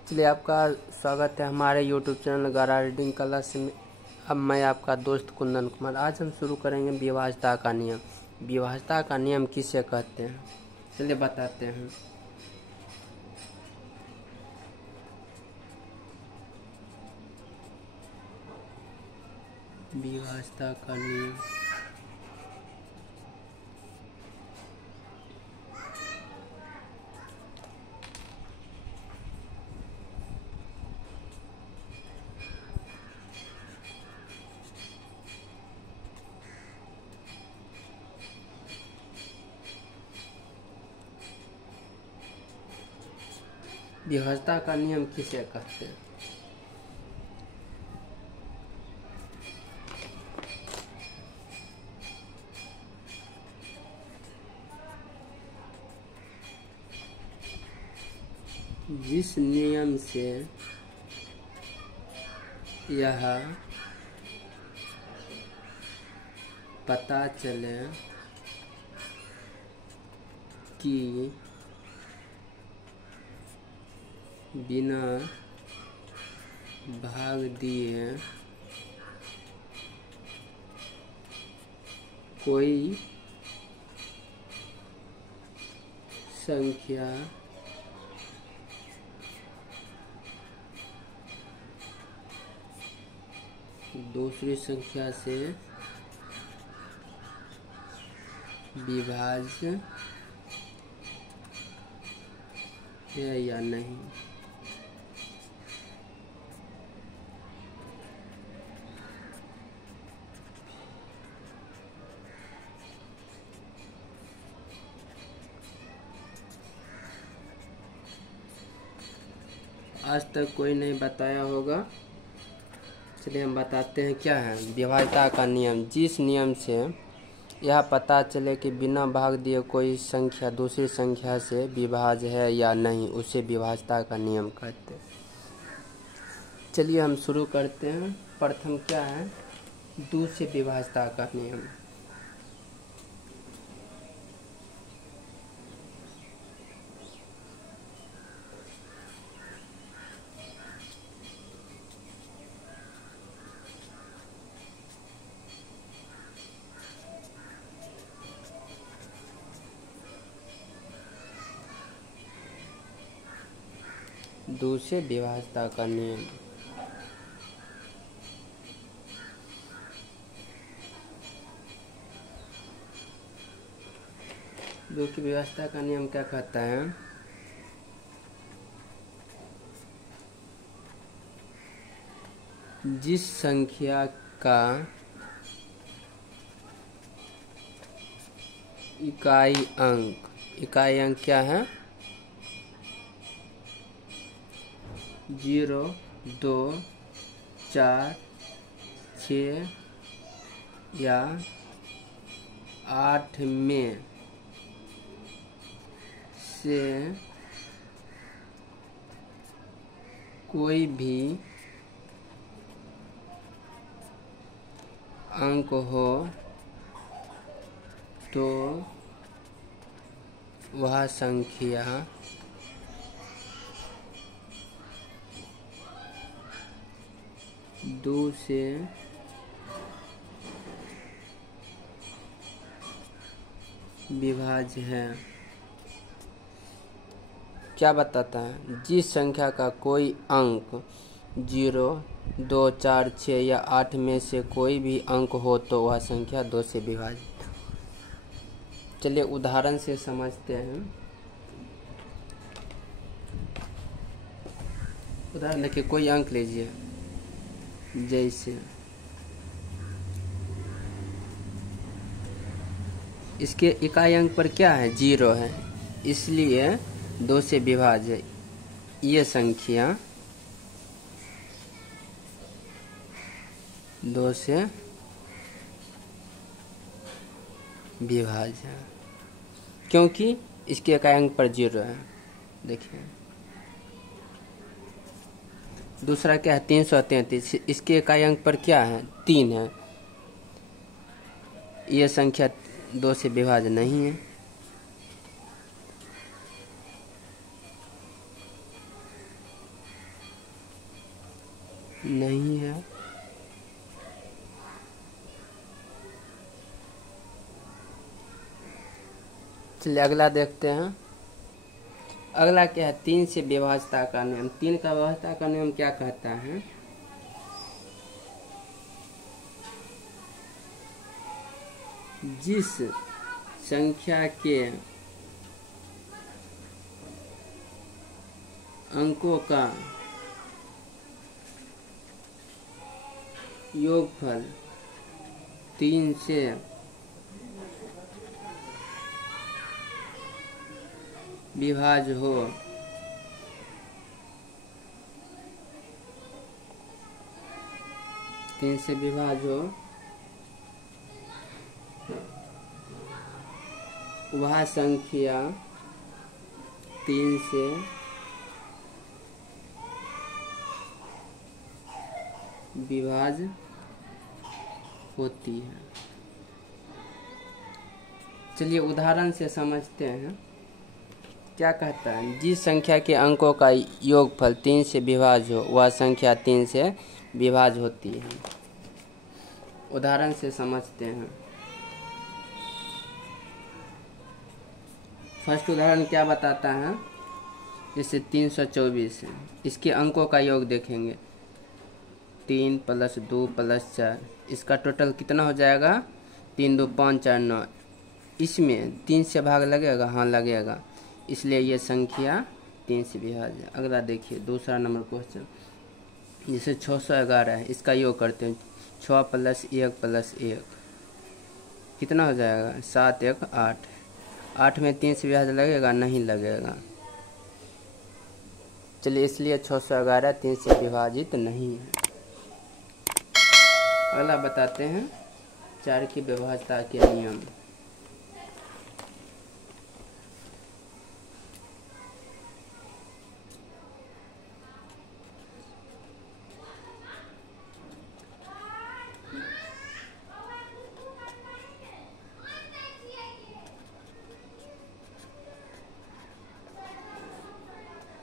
चलिए, आपका स्वागत है हमारे YouTube चैनल गारा रीडिंग क्लास में। अब मैं आपका दोस्त कुंदन कुमार। आज हम शुरू करेंगे विभाज्यता का नियम। विभाज्यता का नियम किसे कहते हैं, चलिए बताते हैं। विभाज्यता का नियम विभाज्यता का नियम किसे कहते हैं? जिस नियम से यह पता चले कि बिना भाग दिए कोई संख्या दूसरी संख्या से विभाज्य है या नहीं। आज तक कोई नहीं बताया होगा, चलिए हम बताते हैं क्या है विभाज्यता का नियम। जिस नियम से यह पता चले कि बिना भाग दिए कोई संख्या दूसरी संख्या से विभाज्य है या नहीं, उसे विभाज्यता का नियम कहते हैं। चलिए हम शुरू करते हैं। प्रथम क्या है, 2 से विभाज्यता का नियम। दो से विभाज्यता का नियम। दो की विभाज्यता का नियम क्या कहता है, जिस संख्या का इकाई अंक क्या है, 0, 2, 4, 6 या 8 में से कोई भी अंक हो तो वह संख्या दो से विभाज्य है। क्या बताता है, जिस संख्या का कोई अंक 0, 2, 4, 6 या 8 में से कोई भी अंक हो तो वह संख्या 2 से विभाज्य। चलिए उदाहरण से समझते हैं। उदाहरण देखिए, कोई अंक लीजिए, जैसे इसके इकाई अंक पर क्या है, 0 है, इसलिए 2 से विभाज्य। ये संख्या 2 से विभाज्य है, क्योंकि इसके इकाई अंक पर 0 है। देखिए दूसरा क्या है, 333, इसके इकाई अंक पर क्या है, 3 है। यह संख्या 2 से विभाज्य नहीं है। नहीं है। चलिए अगला देखते हैं। अगला क्या है, 3 से विभाज्यता का नियम। 3 का विभाज्यता का नियम क्या कहता है, जिस संख्या के अंकों का योगफल 3 से विभाज्य हो, वह संख्या 3 से विभाज्य होती है। चलिए उदाहरण से समझते हैं। क्या कहता है, जिस संख्या के अंकों का योगफल 3 से विभाज्य हो वह संख्या 3 से विभाज्य होती है। उदाहरण से समझते हैं। फर्स्ट उदाहरण क्या बताता है, जैसे 324 है, इसके अंकों का योग देखेंगे 3 + 2 + 4, इसका टोटल कितना हो जाएगा 3 2 5 4 9। इसमें 3 से भाग लगेगा, हाँ लगेगा, इसलिए ये संख्या 3 से विभाज्य है। अगला देखिए दूसरा नंबर क्वेश्चन, जैसे 611 है, इसका योग करते हैं 6 + 1 + 1 कितना हो जाएगा 7 1 8। 8 में 3 से विभाज्य लगेगा, नहीं लगेगा। चलिए इसलिए 611 3 से विभाजित नहीं है। अगला बताते हैं 4 की विभाज्यता के नियम।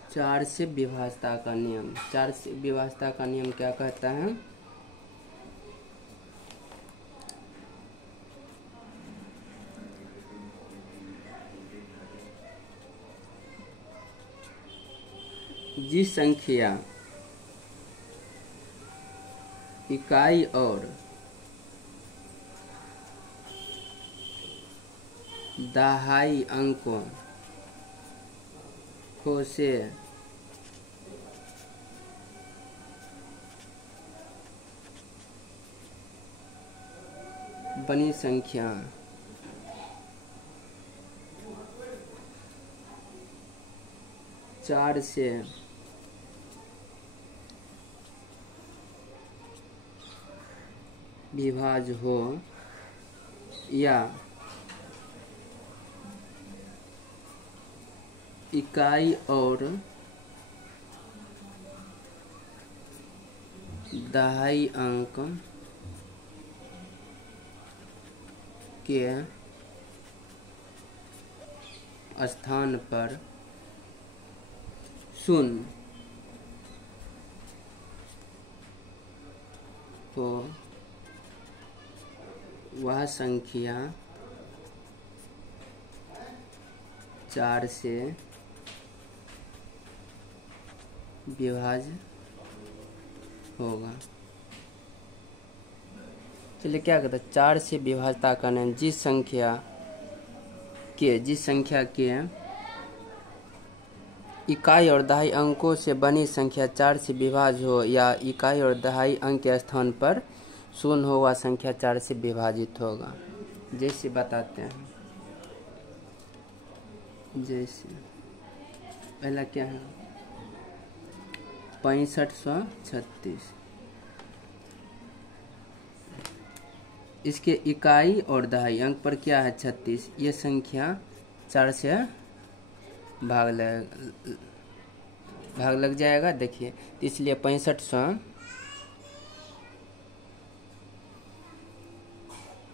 चार से विभाज्यता का नियम। 4 से विभाज्यता का नियम क्या कहता है, जिस संख्या इकाई और दहाई अंकों को से बनी संख्या चार से विभाज्य हो या इकाई और दहाई अंक के स्थान पर शून्य तो वह संख्या 4 से विभाज्य होगा। चलिए क्या कहता है, 4 से विभाज्यता का नियम। जिस संख्या के इकाई और दहाई अंकों से बनी संख्या 4 से विभाज्य हो या इकाई और दहाई अंक के स्थान पर शून्य हो, वह संख्या 4 से विभाजित होगा। जैसे बताते हैं, जैसे पहला क्या है 6536, इसके इकाई और दहाई अंक पर क्या है 36, ये संख्या 4 से भाग लग जाएगा। देखिए इसलिए 6500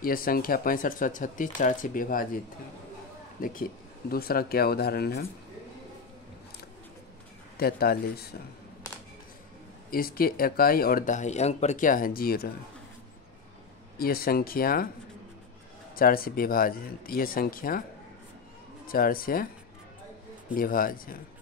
ये संख्या 6536 4 से विभाजित है। देखिए दूसरा क्या उदाहरण है 4300, इसके इकाई और दहाई अंक पर क्या है 0। ये संख्या 4 से विभाज्य है, ये संख्या 4 से विभाज्य है।